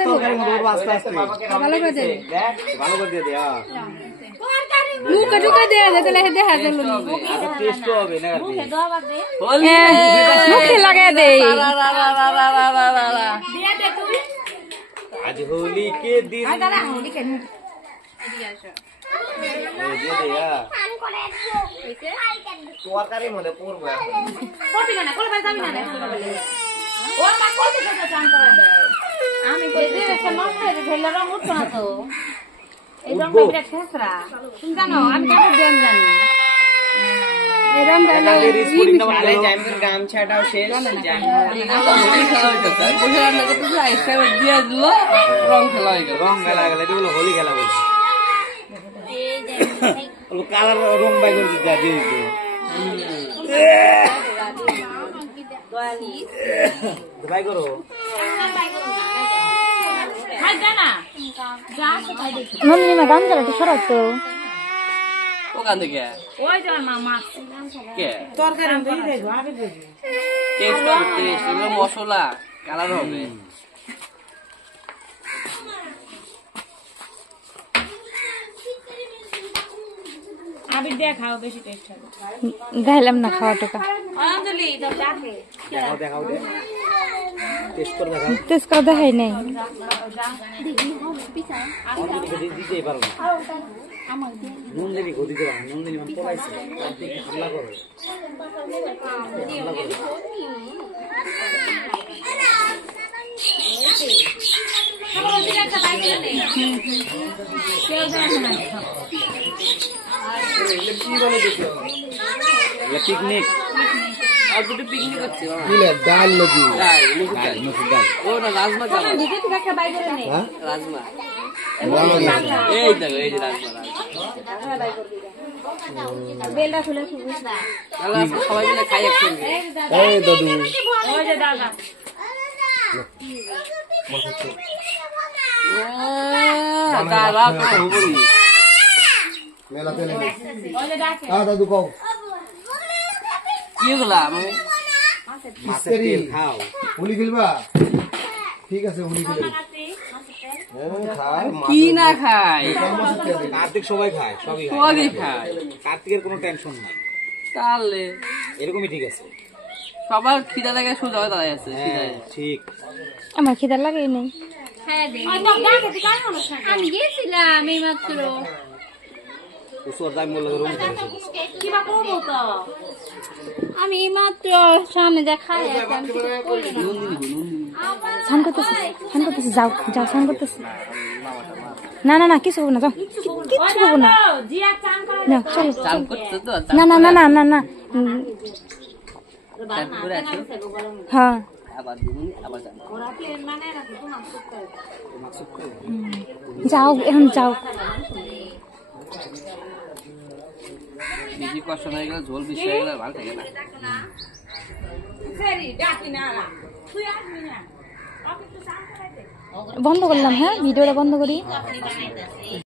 তরকারি মতো আস্তে আস্তে ভালো করে দে ভালো করে দিয়ে দে মুখে ঢুকে দেয়া যায় তাহলে দেখা গেল আগে টেস্ট হবে না মুখে দাও দে মুখে লাগাই দে দিয়ে দে তুমি आज होली के दिन দাদা হোলি কেন এদিকে আসো দিয়ে দে তরকারি মধ্যে পড়বে করবি না কোলে যাবি না ও মা কোলে থেকে চান করা দে আমি কই দে একটা নষ্ট হয়ে গেল রং উঠতো না তো এই রংটা বিরাট খেসরা তুমি জানো আমি কত দেন জানি এই রং ডালে রিসপোর্টিং না বলে জাইমের গাম ছাটাও শেষ জানি হোলি খেলা হইতো বসে রান্না করতে আইসা দিয়ে দিল রং খেলা হয়ে গেল রং খেলা গেল এগুলো হোলি খেলা বলছে ও কালার রং বাই করে দিয়ে দিত বাই করো খাই জানা যা সে খাই দেখি নন্দিনী না গান ধরে তো সরাতো ওখান থেকে ওই যে মামা কে তরকারি দিয়ে দেবো আমি দেবো টেস্ট হবে টেস্ট এগুলো মশলা কালার হবে আবির দিয়ে খাও বেশি টেস্ট হবে গাইলাম না খাওয়া টাকা অঞ্জলি তো ডাকে দেখাও দেখাও দে টেস্ট করে দেখাও টেস্ট করে দেখাই নাই দিতেই পারো না নন্দিনী গদি করে নন্দিনী মান পড়াইছে হামলা করো পিকনিক আর দুটো পিকনিক হচ্ছে ডাল নাকি ডাল ও না রাজমা চাল নিজে থেকে একটা বাই করে নে রাজমা এই দেখো এই যে রাজমা বেলটা খুলে খুলে দাও তাহলে আজকে সবাই মিলে খাই একসঙ্গে এই দাদু ওই যে দাদা দাদা খবরই মেলাতে নেই ওই যে ডাকে দাদু কও কি হলো আমি মাছের তেল খাও হোলি খেলবা ঠিক আছে হোলি খেলবে কি না খাই কার্তিক সবাই খায় সবই সবই খাই কার্তিকের কোনো টেনশন নাই তাহলে এরকমই ঠিক আছে সবার খিদা লাগে সোজা হয়ে দাঁড়ায় আছে ঠিক আমার খিদা লাগাই নাই হ্যাঁ দে আমি গেছিলাম এই মাত্র উসর দাম বলে রুম কিবা করবো তো আমি মাত্র সামনে যা খাই স্নান করতেছি যাও যাও স্নান করতেছি না না না কিছু করবো না যাও কিচ্ছু করবো না না চলো চাল করতে তো না না না না না না করে আছে হ্যাঁ আবার দিন আবার যান যাও এখন যাও বেশি কষ্ট হয়ে গেলে ঝোল বেশি হয়ে গেলে ভালো থাকে না বন্ধ করলাম হ্যাঁ ভিডিওটা বন্ধ করি